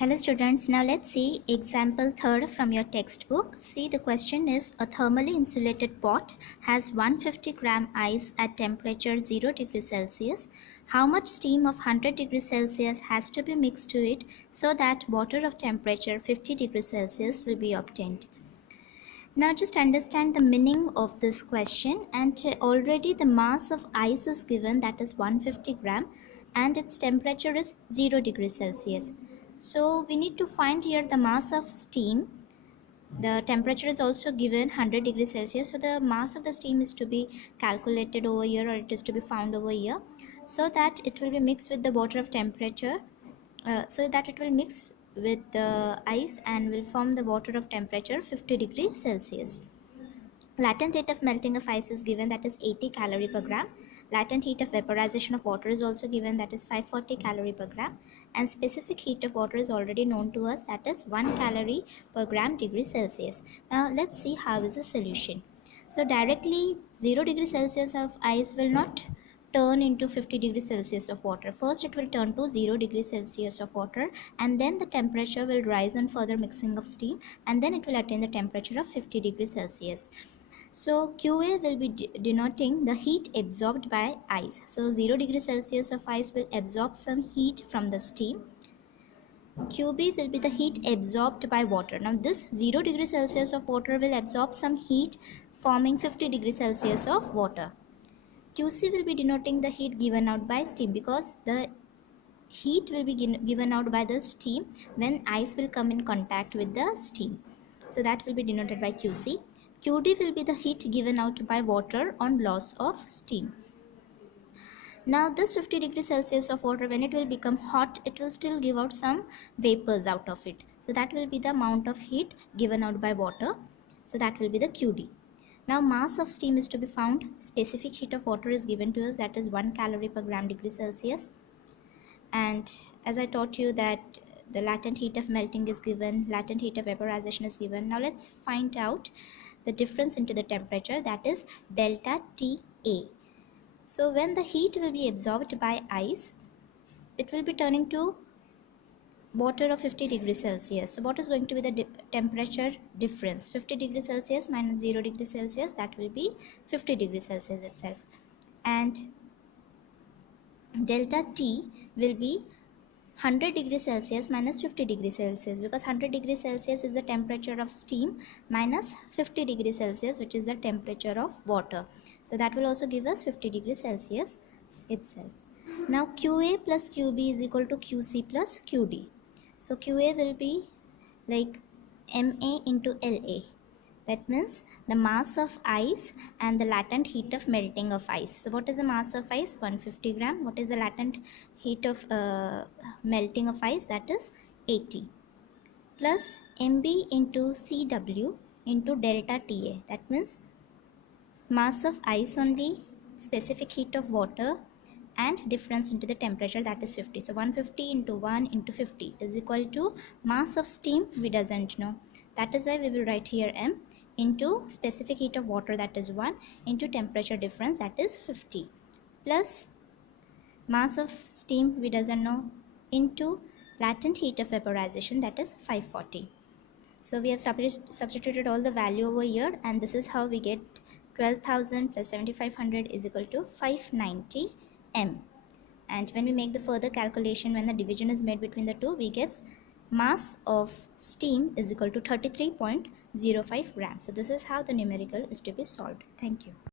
Hello students, now let's see example third from your textbook. See, the question is, a thermally insulated pot has 150 gram ice at temperature 0 degrees Celsius. How much steam of 100 degrees Celsius has to be mixed to it so that water of temperature 50 degrees Celsius will be obtained? Now just understand the meaning of this question, and already the mass of ice is given, that is 150 gram, and its temperature is 0 degrees Celsius. So we need to find here the mass of steam. The temperature is also given 100 degrees Celsius, so the mass of the steam is to be calculated over here, or it is to be found over here, so that it will be mixed with the water of temperature, so that it will mix with the ice and will form the water of temperature 50 degrees Celsius. Latent heat of melting of ice is given, that is 80 calorie per gram. Latent heat of vaporization of water is also given, that is 540 calorie per gram. And specific heat of water is already known to us, that is 1 calorie per gram degree Celsius. Now let's see how is the solution. So directly 0 degrees Celsius of ice will not turn into 50 degrees Celsius of water. First it will turn to 0 degrees Celsius of water, and then the temperature will rise on further mixing of steam, and then it will attain the temperature of 50 degrees Celsius. So QA will be denoting the heat absorbed by ice. So 0 degrees Celsius of ice will absorb some heat from the steam. QB will be the heat absorbed by water. Now this 0 degrees Celsius of water will absorb some heat forming 50 degrees Celsius of water. QC will be denoting the heat given out by steam, because the heat will be given out by the steam when ice will come in contact with the steam. So that will be denoted by QC. QD will be the heat given out by water on loss of steam. Now this 50 degrees Celsius of water, when it will become hot, it will still give out some vapors out of it. So that will be the amount of heat given out by water. So that will be the QD. Now mass of steam is to be found. Specific heat of water is given to us, that is 1 calorie per gram degree Celsius. And as I taught you that the latent heat of melting is given, latent heat of vaporization is given. Now let's find out the difference into the temperature, that is delta TA. So when the heat will be absorbed by ice, it will be turning to water of 50 degrees Celsius. So what is going to be the temperature difference? 50 degrees Celsius minus 0 degrees Celsius, that will be 50 degrees Celsius itself. And delta T will be 100 degrees Celsius minus 50 degrees Celsius, because 100 degrees Celsius is the temperature of steam minus 50 degrees Celsius, which is the temperature of water. So that will also give us 50 degrees Celsius itself. Now QA plus QB is equal to QC plus QD. So QA will be like MA into LA. That means the mass of ice and the latent heat of melting of ice. So what is the mass of ice? 150 gram. What is the latent heat of melting of ice? That is 80. Plus MB into CW into delta TA. That means mass of ice only, specific heat of water, and difference into the temperature, that is 50. So 150 into 1 into 50 is equal to mass of steam we doesn't know. That is why we will write here M into specific heat of water, that is 1, into temperature difference, that is 50, plus mass of steam we doesn't know, into latent heat of vaporization, that is 540. So we have substituted all the value over here, and this is how we get 12,000 plus 7,500 is equal to 590 M. And when we make the further calculation, when the division is made between the two, we get mass of steam is equal to 33.05 grams. So this is how the numerical is to be solved. Thank you.